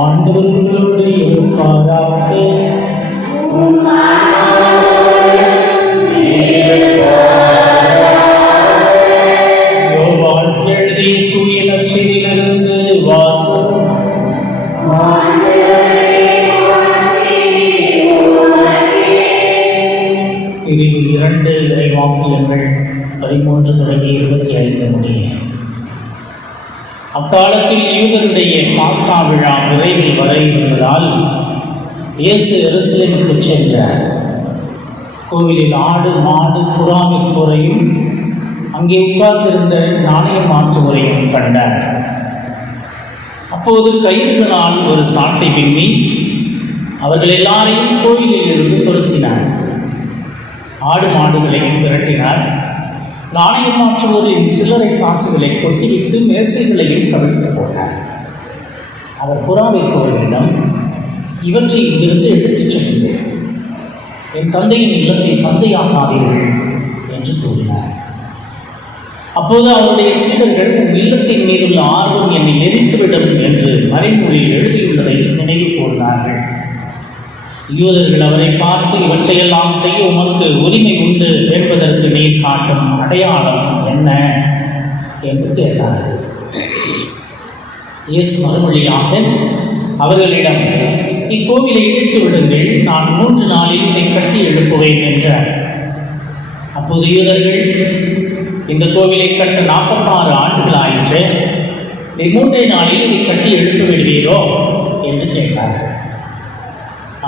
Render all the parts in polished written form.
ஆண்டவர் உங்களோடு இருப்பாராக. யோவான் எழுதிய தூய நற்செய்தியிலிருந்து வாசகம். பிரிவு 2 இறைவாக்கியங்கள் 13 தொடங்கி 25 முடிய. அக்காலத்தில் யூதருடைய பாஸ்கா விழா விரைவில் வர இருந்ததால் இயேசு எருசலேமுக்கு சென்றார். கோவிலில் ஆடு மாடு புறாவிற்போரையும் அங்கே உட்கார்ந்திருந்த நாணயம் மாற்றுவோரையும் கண்டார். அப்போது கயிறுகளால் ஒரு சாட்டை பின்னி அவர்கள் எல்லாரையும் கோவிலில் இருந்து துரத்தினார். ஆடு மாடுகளையும் விரட்டினார். நாணயம் மாற்றுவோரின் சில்லறை காசுகளை கொட்டிவிட்டு மேசைகளையும் கவிழ்த்து போட்டார். அவர் புறாவிற்போரிடம், இவற்றை இங்கிருந்து எடுத்துச் செல்கிறேன், என் தந்தையின் இல்லத்தை சந்தையாக்காதீர்கள் என்று கூறினார். அப்போது அவருடைய சீடர்கள், உன் இல்லத்தின் மீதுள்ள ஆர்வம் என்னை எரித்துவிடும் என்று மறைமொழியில் எழுதியுள்ளதை நினைவு கூர்ந்தார்கள். யூதர்கள் அவரை பார்த்து, இவற்றையெல்லாம் செய்ய உமக்கு உரிமை உண்டு என்பதற்கு நீர் காட்டும் அடையாளம் என்ன என்று கேட்டார்கள். இயேசு மறுமொழியாக அவர்களிடம், இக்கோவிலை இடித்து விடுங்கள், நான் 3 நாளில் இதை கட்டி எழுப்புவேன் என்றார். அப்போது யூதர்கள், இந்த கோவிலை கட்ட 46 ஆண்டுகள் ஆயிற்று, நீ 3 நாளில் இதை கட்டி எழுப்பி விடுவீரோ என்று கேட்டார்கள்.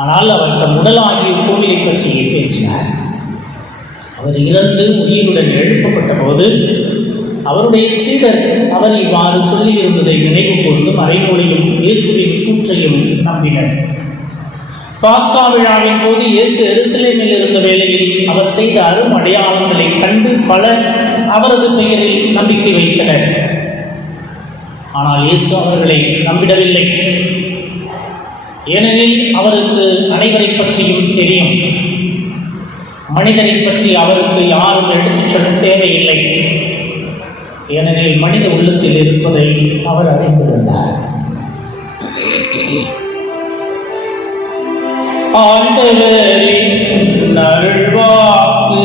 ஆனால் அவர் தம் உடலாகிய கோவிலை பற்றியே பேசினார். அவர் இறந்து உயிருடன் எழுப்பப்பட்ட போது அவருடைய சீடர் அவர் இவ்வாறு சொல்லியிருந்ததை நினைவு கூர்ந்து மறைமொழியும் இயேசுவின் கூற்றையும் நம்பினர். பாஸ்கா விழாவின் போது இயேசு எருசலேமில் இருந்த வேளையில் அவர் செய்த அரும் அடையாளங்களை கண்டு பலர் அவரது பெயரில் நம்பிக்கை வைத்தனர். ஆனால் இயேசு அவர்களை நம்பிடவில்லை. ஏனெனில் அவருக்கு அனைவரை பற்றியும் தெரியும். மனிதனை பற்றி அவருக்கு யாரும் எடுத்துச் சொல்ல தேவையில்லை. ஏனெனில் மனித உள்ளத்தில் இருப்பதை அவர் அறிந்திருந்தார். ஆண்டவரின் நல்வாக்கு.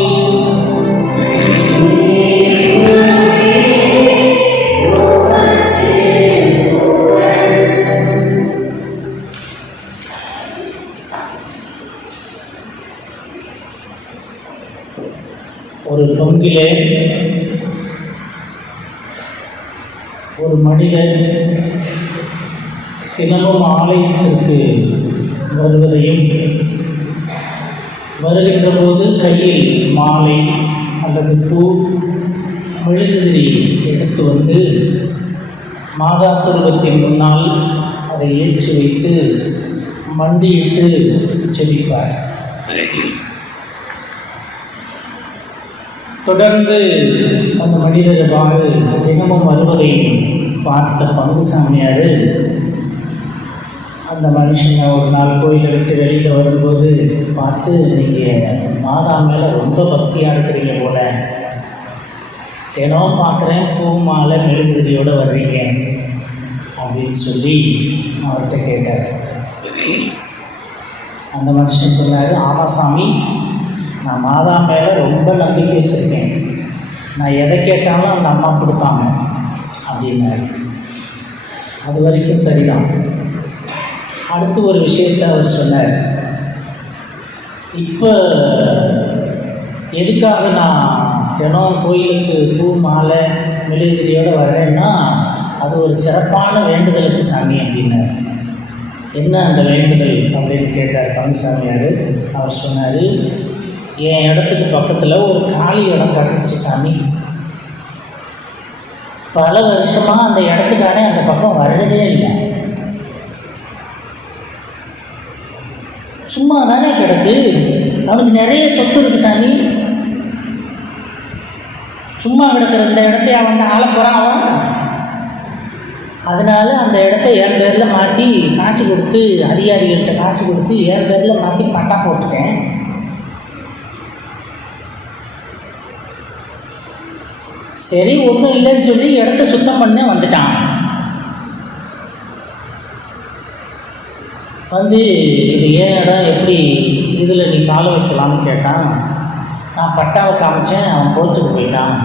ஒரு பங்கிலே ஒரு மனிதர் தினமும் ஆலயத்திற்கு வருவதையும், வருகின்ற போது கையில் மாலை அல்லது பூ, மெழுகுதிரி எடுத்து வந்து மாதா சொரூபத்தின் முன்னால் அதை ஏற்றி வைத்து மண்டியிட்டு ஜெபிப்பார். தொடர்ந்து அந்த மனிதர் வாழ தினமும் வருவதை பார்த்த பங்குசாமியார் அந்த மனுஷனை ஒரு நாள் கோயிலை விட்டு வெளியில் வரும்போது பார்த்து, நீங்கள் மாதா மேலே ரொம்ப பக்தியாக இருக்கிறீங்க போல, தினம் பார்க்குறேன் பூ மாலை மெழுகுதிரியோடு வர்றீங்க அப்படின்னு சொல்லி அவர்கிட்ட கேட்டார். அந்த மனுஷன் சொன்னார், ஆமாம் சாமி, நான் மாதா மேலே ரொம்ப நம்பிக்கை வச்சுருக்கேன், நான் எதை கேட்டாலும் அந்த அம்மா கொடுப்பாங்க அப்படின்னாரு. அது வரைக்கும் சரிதான். அடுத்து ஒரு விஷயத்தை அவர் சொன்னார். இப்போ எதுக்காக நான் தினம் கோயிலுக்கு பூ மாலை மெழுகுதிரியோடு வர்றேன்னா, அது ஒரு சிறப்பான வேண்டுதலுக்கு சாமி அப்படின்னார். என்ன அந்த வேண்டுதல் அப்படின்னு கேட்டார் பங்குசாமியார். அவர் சொன்னார், என் இடத்துக்கு பக்கத்தில் ஒரு காலி இடம் கிடந்துச்சு சாமி, பல வருஷமாக அந்த இடத்துக்காரே அந்த பக்கம் வர்றதே இல்லை, சும்மா தானே கிடக்கு, அவனுக்கு நிறைய சொத்து இருக்கு சாமி, சும்மா கிடக்கிற இந்த இடத்தை அவன் ஆள போகிறான் அவன், அதனால் அந்த இடத்த என் பேரில் மாற்றி காசு கொடுத்து, அதிகாரிகள்கிட்ட காசு கொடுத்து என் பேரில் மாற்றி பட்டா போட்டுட்டேன். சரி, ஒன்றும் இல்லைன்னு சொல்லி இடத்த சுத்தம் பண்ண வந்துட்டான். வந்து இது ஏன் இடம், எப்படி இதில் நீ காலை வைக்கலாம்னு கேட்டான். நான் பட்டாவை காமிச்சேன், அவன் கோச்சுக்கு போயிட்டான்.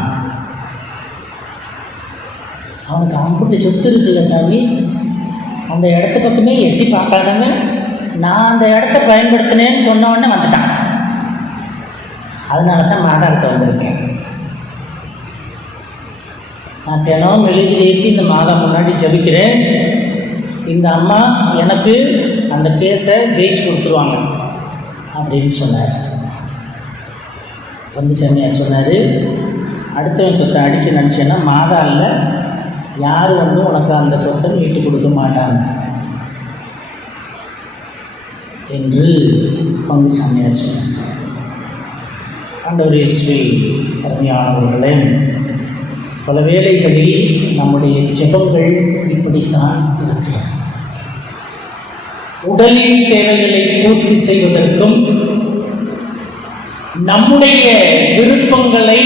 அவனுக்கு அம்புட்டு சொத்து இருக்குல்ல சாமி, அந்த இடத்த பக்கமே எட்டி பார்க்காதவன் நான் அந்த இடத்த பயன்படுத்தினேன்னு சொன்னவொடனே வந்துட்டான். அதனால தான் மாதாக்கிட்ட வந்திருக்கேன். நான் தினம் மெழுகிலேற்றி இந்த மாதா முன்னாடி ஜபிக்கிறேன். இந்த அம்மா எனக்கு அந்த கேஸை ஜெயிச்சு கொடுத்துருவாங்க அப்படின்னு சொன்னார். வந்து செம்மையார் சொன்னார், அடுத்தவன் சொத்தை அடிக்க நினச்சேன்னா மாதா இல்லை, யார் வந்து உனக்கு அந்த சொத்தை மீட்டு கொடுக்க மாட்டாங்க என்று பங்கு சாமியார் சொன்னார். ஆண்டவர் இயேசுவே அருமையானவர்களே, பல வேளைகளில் நம்முடைய ஜெபங்கள் இப்படித்தான் இருக்கிறது. உடலின் தேவைகளை பூர்த்தி செய்வதற்கும் நம்முடைய விருப்பங்களை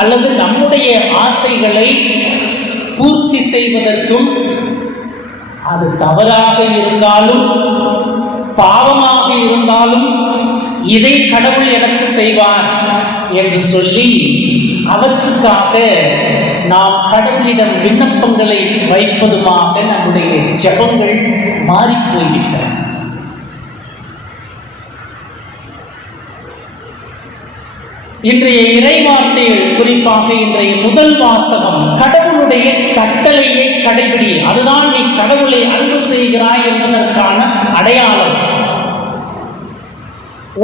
அல்லது நம்முடைய ஆசைகளை பூர்த்தி செய்வதற்கும், அது தவறாக இருந்தாலும் பாவமாக இருந்தாலும் இதை கடவுள் எனக்கு செய்வார் என்று சொல்லி அவற்றுக்காக நாம் கடவுளிடம் விண்ணப்பங்களை வைப்பதுமாக நம்முடைய ஜெபங்கள் மாறிப்போய்விட்டன. இன்றைய இறைவார்த்தைகள், குறிப்பாக இன்றைய முதல் வாசகம், கடவுளுடைய கட்டளையை கடைபிடி, அதுதான் நீ கடவுளை அன்பு செய்கிறாய் என்பதற்கான அடையாளம்.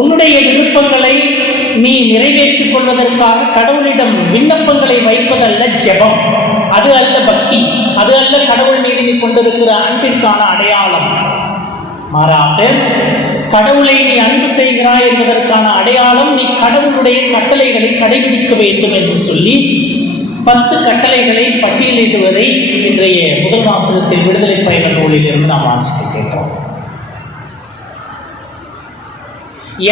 உன்னுடைய விருப்பங்களை நீ நிறைவேற்றிக் கொள்வதற்காக கடவுளிடம் விண்ணப்பங்களை வைப்பதல்ல ஜெபம், அது அல்ல பக்தி, அது அல்ல கடவுள் மீது நீ கொண்டிருக்கிற அன்பிற்கான அடையாளம். மாறாக கடவுளை நீ அன்பு செய்கிறாய் என்பதற்கான அடையாளம் நீ கடவுளுடைய கட்டளைகளை கடைபிடிக்க வேண்டும் என்று சொல்லி 10 கட்டளைகளை பட்டியலிடுவதை இன்றைய முதல் வாசகத்தில் விடுதலை பயண நூலில் இருந்து நாம் வாசிக்க கேட்டோம்.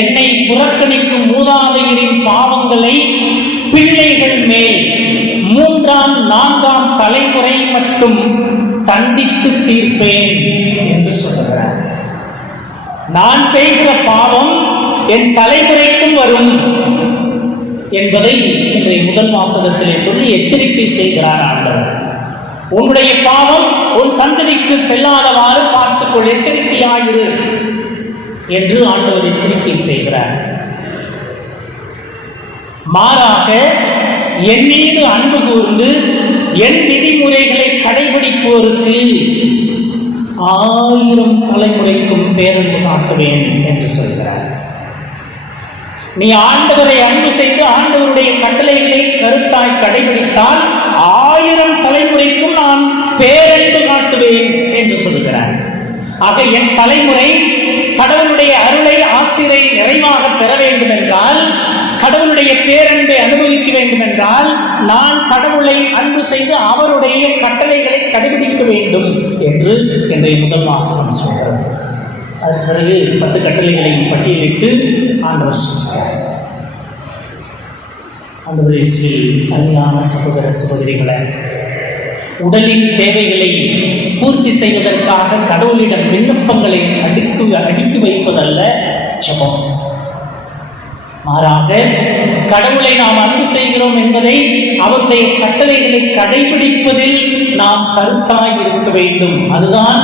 என்னை புறக்கணிக்கும் மூதாதையரின் பாவங்களை பிள்ளைகள் மேல் 3ஆம் 4ஆம் தலைமுறை மட்டும் தண்டித்து தீர்ப்பேன் என்று சொல்கிறார். நான் செய்கிற பாவம் என் தலைமுறைக்கும் வரும் என்பதை இன்றைய முதல் வாசகத்திலே சொல்லி எச்சரிக்கை செய்கிறார் ஆண்டவர். உன்னுடைய பாவம் உன் சந்ததிக்கு செல்லாதவாறு பார்த்துக்கொள், எச்சரிக்கையாயிரு என்று ஆண்டவர் எச்சரிக்கை செய்கிறார். மாறாக என் மீது அன்பு கூர்ந்து என் விதிமுறைகளை கடைபிடிப்போருக்கு 1000 தலைமுறைக்கும் பேரன்பு காட்டுவேன் என்று சொல்கிறார். நீ ஆண்டவரை அன்பு செய்து ஆண்டவருடைய கட்டளைகளை கருத்தாய் கடைபிடித்தால் 1000 தலைமுறைக்கும் நான் பேரன்பு காட்டுவேன் என்று சொல்கிறார். ஆக என் தலைமுறை கடவுளுடைய அருளை ஆசிரை நிறைவாக பெற வேண்டும் என்றால், கடவுளுடைய பேரன்பை அனுபவிக்க வேண்டும் என்றால், நான் கடவுளை அன்பு செய்து அவருடைய கட்டளைகளை கடைபிடிக்க வேண்டும் என்று இன்றைய முதல் வாசகம் சொல்கிறது. அதன் பிறகு 10 கட்டளைகளையும் பட்டியலிட்டு ஆண்டவர் சொல்கிறார். ஆண்டவர் இயேசுவில் அருமையான சகோதர சகோதரிகளை, உடலின் தேவைகளை பூர்த்தி செய்வதற்காக கடவுளிடம் விண்ணப்பங்களை அடுக்கி வைப்பதல்ல ஜெபம். மாறாக கடவுளை நாம் அன்பு செய்கிறோம் என்பதை அவருடைய கட்டளைகளை கடைபிடிப்பதில் நாம் கருத்தாய் இருக்க வேண்டும். அதுதான்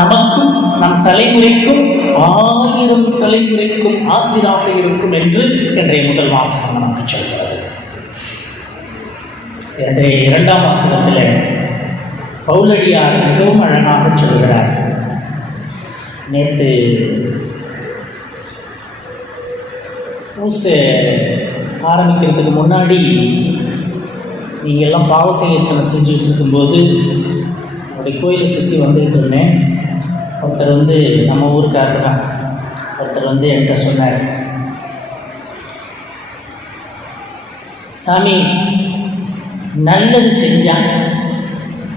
நமக்கும் நம் தலைமுறைக்கும் 1000 தலைமுறைக்கும் ஆசிராக இருக்கும் என்று இன்றைய முதல் வாசகம் நமக்கு சொல்கிறது. இன்றைய 2ஆம் வாசகத்தில் பவுலடியார் மிகவும் அழகாக சொல்கிறார். நேற்று பூசை ஆரம்பிக்கிறதுக்கு முன்னாடி நீங்கள்லாம் பாவ செய்யத்தனை செஞ்சுட்டு இருக்கும்போது அப்படி கோயிலை சுற்றி வந்துட்டு இருந்தேன். ஒருத்தர் வந்து நம்ம ஊருக்காரர் தான், ஒருத்தர் வந்து என்கிட்ட சொன்னார், சாமி நல்லது செஞ்சான்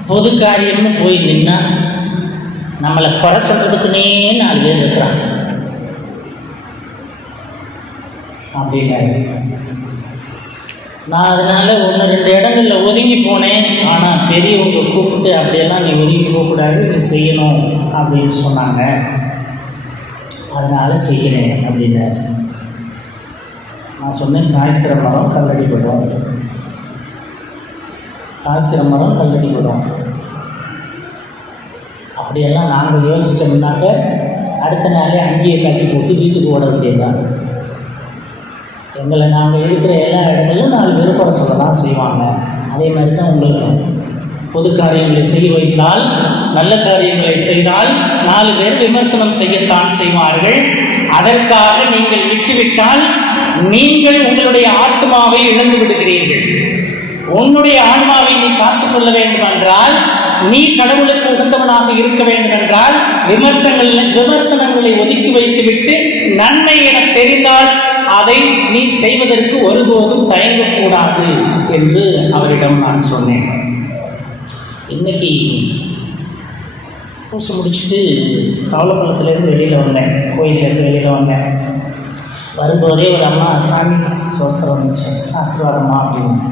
பொது காரியம்னு போய் நின்னா நம்மளை குறை சொல்றதுக்குன்னே 4 பேர் இருக்கிறாங்க அப்படின்னாரு. நான் அதனால 1-2 இடங்களில் ஒதுங்கி போனேன். ஆனால் பெரியவங்க கூப்பிட்டு அப்படியெல்லாம் நீ ஒதுங்கி போகக்கூடாது, நீ செய்யணும் அப்படின்னு சொன்னாங்க. அதனால் செய்கிறேன் அப்படின்னாரு. நான் சொன்னேன், காய்க்கிற மரம் கல்லடிபடும், காய்க்கிற மரம் கல்லடிபடும். அப்படியெல்லாம் நாங்கள் யோசித்தோம்னாக்க அடுத்த நாளே அங்கேயே கட்டி போட்டு வீட்டுக்கு ஓட வேண்டியதுதான். எங்களை நாங்கள் இருக்கிற எல்லா இடங்களிலும் 4 பேர் குறை சொல்ல தான் செய்வாங்க. அதே மாதிரி தான் உங்களுக்கு பொது காரியங்களை செய்ய வைத்தால், நல்ல காரியங்களை செய்தால் 4 பேர் விமர்சனம் செய்யத்தான் செய்வார்கள். அதற்காக நீங்கள் விட்டுவிட்டால் நீங்கள் உங்களுடைய ஆத்மாவை இழந்து விடுகிறீர்கள். உன்னுடைய ஆன்மாவை நீ காத்துக் கொள்ள வேண்டும் என்றால், நீ கடவுளுக்கு உகந்தவனாக இருக்க வேண்டும் என்றால் விமர்சனங்களை ஒதுக்கி வைத்துவிட்டு நன்மை என தெரிந்தால் அதை நீ செய்வதற்கு ஒருபோதும் தயங்கக்கூடாது என்று அவரிடம் நான் சொன்னேன். இன்னைக்கு பூசை முடிச்சுட்டு கவலைப்பள்ளத்துலேருந்து வெளியில் வந்தேன், கோயிலேருந்து வெளியில் வந்தேன். வரும்போதே ஒரு அம்மா, சாமி சோஸ்திரம் வந்துச்சு, ஆசீர்வாதமா அப்படின்னு.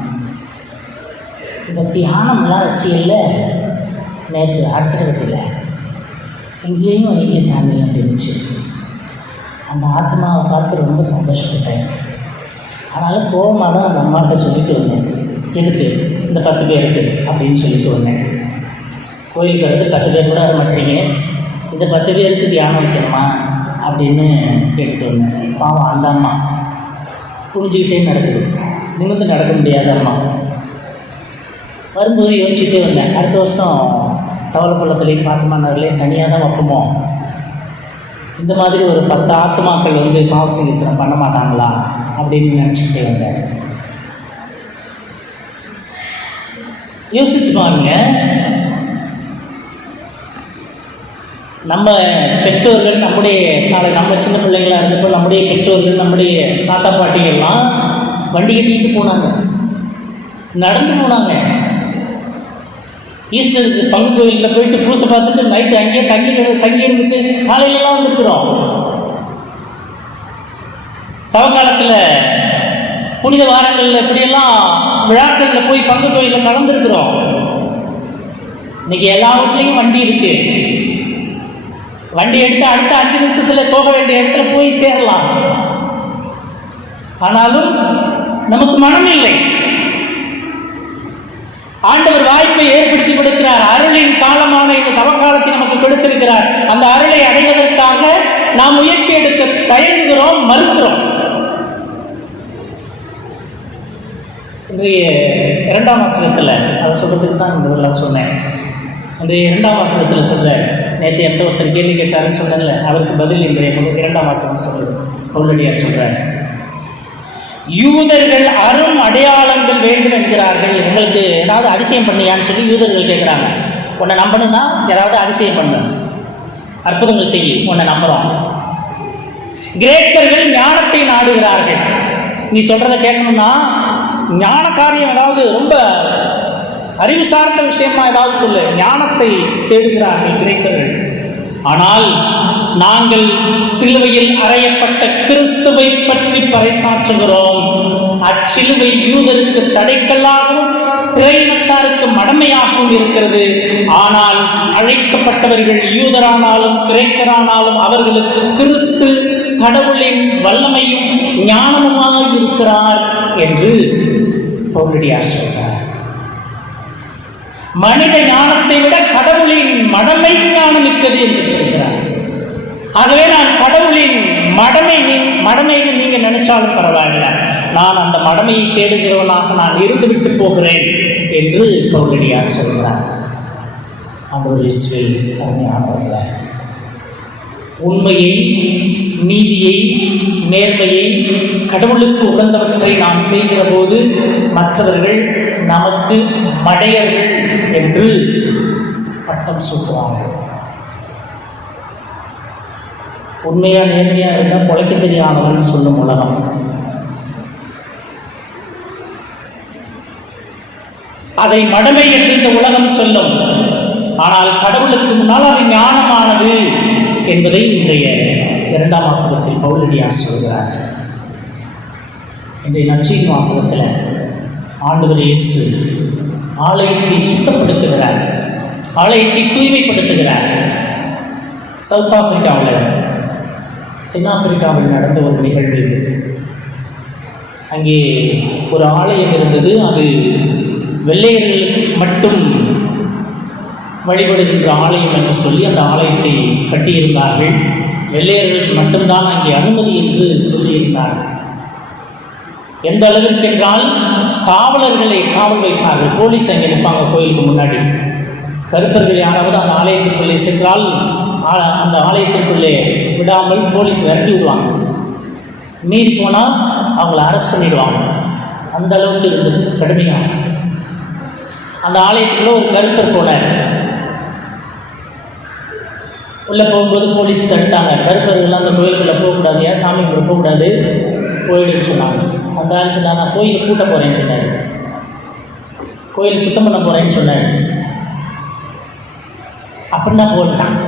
இந்த தியானம்லாம் வச்சு இல்லை, நேற்று அரசகத்தில் எங்கேயும் வைங்க சாமி அப்படின்னுச்சு. அந்த ஆத்மாவை பார்த்து ரொம்ப சந்தோஷப்பட்டேன். ஆனாலும் கோபமாக தான் அந்த அம்மாட்ட சொல்லிட்டு வந்தேன், எதுக்கு இந்த 10 பேருக்கு அப்படின்னு சொல்லிட்டு வந்தேன். கோயிலுக்கு வந்து 10 பேர் கூட வர மாட்டீங்க, இந்த 10 பேருக்கு தியானம் வைக்கணுமா அப்படின்னு கேட்டுட்டு வந்தேன். பாவம் அந்த அம்மா புரிஞ்சுக்கிட்டே நடக்குது, நிமிர்ந்து நடக்க முடியாத அம்மா. வரும்போது யோசிச்சுட்டே வந்தேன், அடுத்த வருஷம் தவளப்பள்ளத்துலேயும் பாத்திமா நகர்லேயும் தனியாக தான் வைப்போமோ, இந்த மாதிரி ஒரு 10 ஆத்மாக்கள் வந்து பாவ சங்கீதம் பண்ண மாட்டாங்களா அப்படின்னு நினச்சிக்கிட்டே வந்தேன். யோசித்து பாருங்க, நம்ம பெற்றோர்கள், நம்ம சின்ன பிள்ளைங்களாக இருந்தப்போ நம்முடைய பெற்றோர்கள், நம்முடைய தாத்தா பாட்டிகள்லாம் வண்டி கட்டிக்கிட்டு போனாங்க, நடந்து போனாங்க. ஈஸ்டருக்கு பங்கு கோயிலில் போயிட்டு பூசை பார்த்துட்டு நைட்டு அங்கேயே தங்கி இருந்துட்டு காலையிலலாம் வந்துருக்குறோம். தவக்காலத்தில் புனித வாரங்களில் இப்படியெல்லாம் விழாக்களில் போய் பங்கு கோயிலில் கலந்துருக்குறோம். இன்னைக்கு எல்லா வீட்லேயும் வண்டி இருக்கு, வண்டி எடுத்து அடுத்த 5 நிமிஷத்தில் போக வேண்டிய இடத்துல போய் சேரலாம். ஆனாலும் நமக்கு மனம் இல்லை. ஆண்டவர் வாய்ப்பை ஏற்படுத்தி கொடுக்கிறார், அருளின் காலமான இந்த தவக்காலத்தை நமக்கு கொடுத்திருக்கிறார். அந்த அருளை அடைவதற்காக நாம் முயற்சி எடுக்க தயங்குகிறோம், மறுக்கிறோம். இன்றைய 2ஆம் வாசகத்தில் அதை சொல்றதுக்கு தான் இந்த இதெல்லாம் சொன்னேன். இன்றைய 2ஆம் வாசகத்தில் சொல்றேன், நேற்று எந்த ஒருத்தர் கேள்வி கேட்டாருன்னு சொன்னேன்ல, அவருக்கு பதில் இன்றைய 2ஆம் வாசகம் சொல்றது. பவுலடியார் சொல்றார், யூதர்கள் அரும் அடையாளங்கள் வேண்டும் என்கிறார்கள். உங்களுக்கு ஏதாவது அதிசயம் பண்ணியான்னு சொல்லி யூதர்கள் கேட்குறாங்க. உன்னை நம்பணும்னா ஏதாவது அதிசயம் பண்ணு, அற்புதங்கள் செய்ய, உன்னை நம்புறோம். கிரேக்கர்கள் ஞானத்தை நாடுகிறார்கள். நீ சொல்றதை கேட்கணும்னா ஞான காரியம் ஏதாவது ரொம்ப அறிவு சார்ந்த விஷயமா ஏதாவது சொல்லு, ஞானத்தை தேடுகிறார்கள் கிரேக்கர்கள். ஆனால் நாங்கள் சிலுவையில் அறையப்பட்ட கிறிஸ்துவை பற்றி பறைசாற்றுகிறோம். அச்சிலுவை யூதருக்கு தடைக்கல்லாகவும் திரையினத்தாருக்கு மடமையாகவும் இருக்கிறது. ஆனால் அழைக்கப்பட்டவர்கள் யூதரானாலும் கிரேக்கரானாலும் அவர்களுக்கு கிறிஸ்து கடவுளின் வல்லமையும் ஞானமுமாக இருக்கிறார் என்று பவுலடியார் சொல்றார். மனித ஞானத்தை விட கடவுளின் மடமை ஞானம் மிக்கது என்று சொல்கிறார். ஆகவே நான் கடவுளின் மடமைன்னு நீங்க நினைச்சாலும் பரவாயில்ல, நான் அந்த மடமையை தேடுகிறவனாக நான் இருந்துவிட்டு போகிறேன் என்று பவுலடியார் சொல்கிறார். ஆண்டவர் இயேசுவில் அருமையானவர்களே, உண்மையை, நீதியை, நேர்மையை, கடவுளுக்கு உகந்தவற்றை நாம் செய்கிற போது மற்றவர்கள் நமக்கு மடையர்கள் என்று பட்டம் சூட்டுவார்கள். உண்மையா நேர்மையா இருந்தால் பொழைக்க தெரியாதவன் சொல்லும் உலகம். அதை மடமை என்று இந்த உலகம் சொல்லும். ஆனால் கடவுளுக்கு முன்னால் அது ஞானமானது என்பதை இன்றைய 2ஆம் வாசகத்தில் பவுலடியார் சொல்கிறார். இன்றைய நற்செய்தி வாசகத்தில் ஆண்டவர் இயேசு ஆலயத்தை சுத்தப்படுத்துகிறார், ஆலயத்தை தூய்மைப்படுத்துகிறார். சவுத் ஆப்பிரிக்காவில் தென்னாப்பிரிக்காவில் நடந்த ஒரு நிகழ்வு. அங்கே ஒரு ஆலயம் இருந்தது. அது வெள்ளையர்களுக்கு மட்டும் வழிபடுகின்ற ஆலயம் என்று சொல்லி அந்த ஆலயத்தை கட்டியிருந்தார்கள். வெள்ளையர்களுக்கு மட்டும்தான் அங்கே அனுமதி என்று சொல்லியிருந்தார்கள். எந்த அளவிற்கு என்றால் காவலர்களை காவல் வைத்தார்கள். போலீஸ் அங்கே இருப்பாங்க கோயிலுக்கு முன்னாடி. கருப்பர்கள் யாராவது அந்த ஆலயத்திற்குள்ளே சென்றால் அந்த ஆலயத்திற்குள்ளே விடாமல் போலீஸ் விரட்டி விடுவாங்க. மீறி போனால் அவங்கள அரெஸ்ட் பண்ணிடுவாங்க. அந்த அளவுக்கு இருந்தது கடுமையாக. அந்த ஆலயத்துக்குள்ள ஒரு கருப்பர் போனார். உள்ளே போகும்போது போலீஸ் தடுத்தாங்க. கருப்பர்கள்லாம் அந்த கோயிலுக்குள்ளே போகக்கூடாது, ஏன் சாமிக்குள்ளே போகக்கூடாது, போயிடுன்னு சொன்னாங்க. அந்த ஆள் சொன்னாங்க, நான் கோயிலை கூட்ட போகிறேன்னு சொன்னார். கோயில் சுத்தம் பண்ண போகிறேன்னு சொன்னார். அப்படின்னா போட்டாங்க.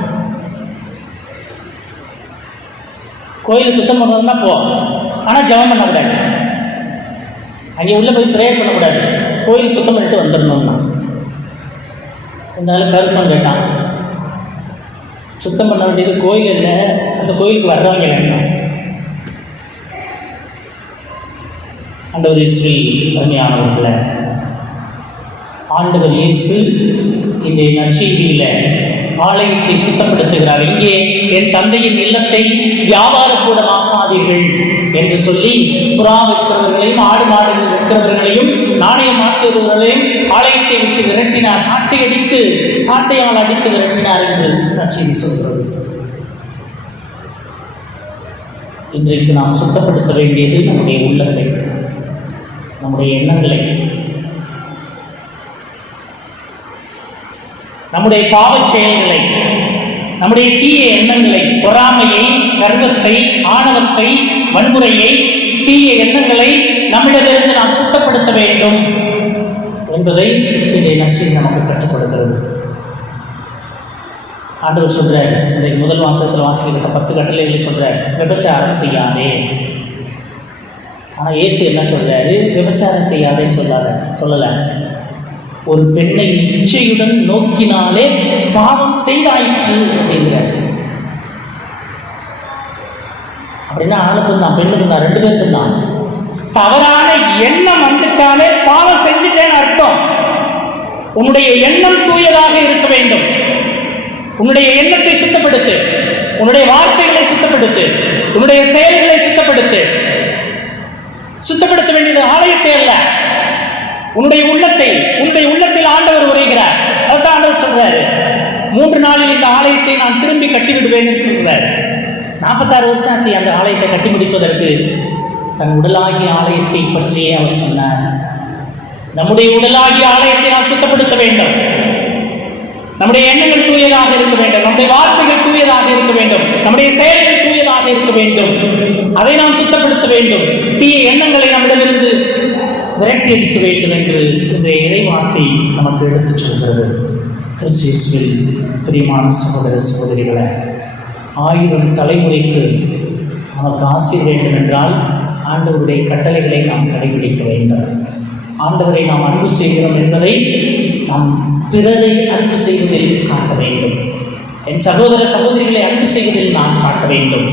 கோயிலை சுத்தம் பண்ணுறதுனா போ, ஆனால் ஜெபம் பண்ணக்கூடாது. அங்கே உள்ளே போய் ப்ரேயர் பண்ணக்கூடாது. கோயில் சுத்தம் பண்ணிட்டு வந்துடணும்னா. இருந்தாலும் கருப்பம் கேட்டான், சுத்தம் பண்ண வேண்டியது கோயில் இல்லை, அந்த கோயிலுக்கு வர்றவங்க இல்லைன்னா. ஆண்டவர் இயேசுவை அருமையானவர்களே, ஆண்டவர் இயேசு இன்றைய நற்செய்தியில் ஆலயத்தை சுத்தப்படுத்துகிறார். இங்கே என் தந்தையின் இல்லத்தை வியாபார கூடமாக்காதீர்கள் என்று சொல்லி புறா விற்கிறவர்களையும் ஆடு மாடுகள் விற்கிறவர்களையும் நாணயம் மாற்றுவர்களையும் ஆலயத்தை விட்டு விரட்டினார். சாட்டையால் அடித்து விரட்டினார் என்று நற்செய்தி சொல்கிறது. இன்றைக்கு நாம் சுத்தப்படுத்த வேண்டியது நம்முடைய உள்ளத்தை, நம்முடைய எண்ணங்களை, நம்முடைய பாவச் செயல்களை, நம்முடைய தீய எண்ணங்களை, பொறாமையை, கர்வத்தை, ஆணவத்தை, வன்முறையை, தீய எண்ணங்களை நம்மிடமிருந்து நாம் சுத்தப்படுத்த வேண்டும் என்பதை இன்றைய நற்செய்தி நமக்கு கற்றுக் கொடுக்கிறது. ஆண்டவர் சொல்றார், இன்றைக்கு முதல் வாசகத்தில் வாசிக்கிற 10 கட்டளைகளை சொல்றார், விபச்சாரம் செய்யாதே. ஆனால் இயேசு என்ன சொல்றாரு? விபச்சாரம் செய்யாதேன்னு சொல்லலை. ஒரு பெண்ணை இச்சையுடன் நோக்கினாலே பாவம் செய்தாயிற்று அப்படிங்கிறார். அப்படின்னா ஆணுக்கும் தான் பெண்ணுக்கும் தான் 2 பேருக்கும் தான். தவறான எண்ணம் வந்துட்டாலே பாவம் செஞ்சுட்டேன்னு அர்த்தம். உன்னுடைய எண்ணம் தூயதாக இருக்க வேண்டும். உன்னுடைய எண்ணத்தை சுத்தப்படுத்து, உன்னுடைய வார்த்தைகளை சுத்தப்படுத்து, உன்னுடைய செயல்களை சுத்தப்படுத்த வேண்டியது ஆலயத்தை அல்ல, உன்னுடைய உள்ளத்தில் ஆண்டவர் உரைகிறார். அதுதான் ஆண்டவர் சொல்றாரு, 3 நாளில் இந்த ஆலயத்தை நான் திரும்பி கட்டிவிடுவேன் என்று சொல்றார். 46 வருஷம் ஆச்சு அந்த ஆலயத்தை கட்டி முடிப்பதற்கு. தன் உடலாகிய ஆலயத்தை பற்றியே அவர் சொன்னார். நம்முடைய உடலாகிய ஆலயத்தை நாம் சுத்தப்படுத்த வேண்டும். நம்முடைய எண்ணங்கள் தூயதாக இருக்க வேண்டும், நம்முடைய வார்த்தைகள் தூயதாக இருக்க வேண்டும், நம்முடைய செயல்கள் தூயதாக இருக்க வேண்டும். அதை நாம் சுத்தப்படுத்த வேண்டும். தீய எண்ணங்களை நம்மிடமிருந்து விரட்டி அடிக்க வேண்டும் என்று இந்த இறைவார்த்தை நமக்கு எடுத்துச் சொல்கிறது. கிறிஸ்துவில் பிரியமான சகோதர சகோதரிகளை, 1000 தலைமுறைக்கு நமக்கு ஆசீர் வேண்டும் என்றால் ஆண்டவருடைய கட்டளைகளை நாம் கடைபிடிக்க வேண்டும். ஆண்டவரை நாம் அன்பு செய்கிறோம் என்பதை நாம் பிறரை அன்பு செய்வதில் காட்ட வேண்டும். என் சகோதர சகோதரிகளை அன்பு செய்வதில் நாம் காட்ட வேண்டும்.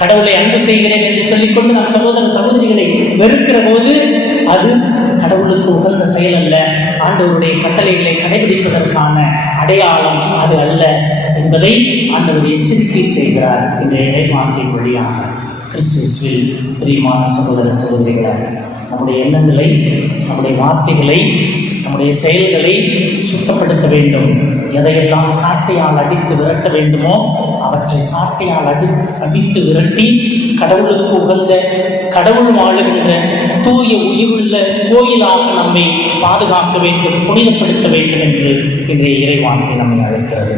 கடவுளை அன்பு செய்கிறேன் என்று சொல்லிக்கொண்டு நாம் சகோதர சகோதரிகளை வெறுக்கிற போது அது கடவுளுக்கு உகந்த செயல் அல்ல. ஆண்டவருடைய கட்டளைகளை கடைபிடிப்பதற்கான அடையாளம் அது அல்ல என்பதை ஆண்டவர் எச்சரிக்கை செய்கிறார். இந்த இறைவார்த்தை வழியாக கிறிஸ்துவில் பிரியமான சகோதர சகோதரிகளை, நம்முடைய எண்ணங்களை, நம்முடைய வார்த்தைகளை, நம்முடைய செயல்களை சுத்தப்படுத்த வேண்டும். எதையெல்லாம் சாட்டையால் அடித்து விரட்ட வேண்டுமோ அவற்றை சாட்டையால் அடித்து விரட்டி கடவுளுக்கு உகந்த, கடவுள் வாழுகின்ற தூய உயிருள்ள கோயிலாக நம்மை பாதுகாக்க வேண்டும், புனிதப்படுத்த வேண்டும் என்று இன்றைய இறைவார்த்தை நம்மை அழைக்கிறது.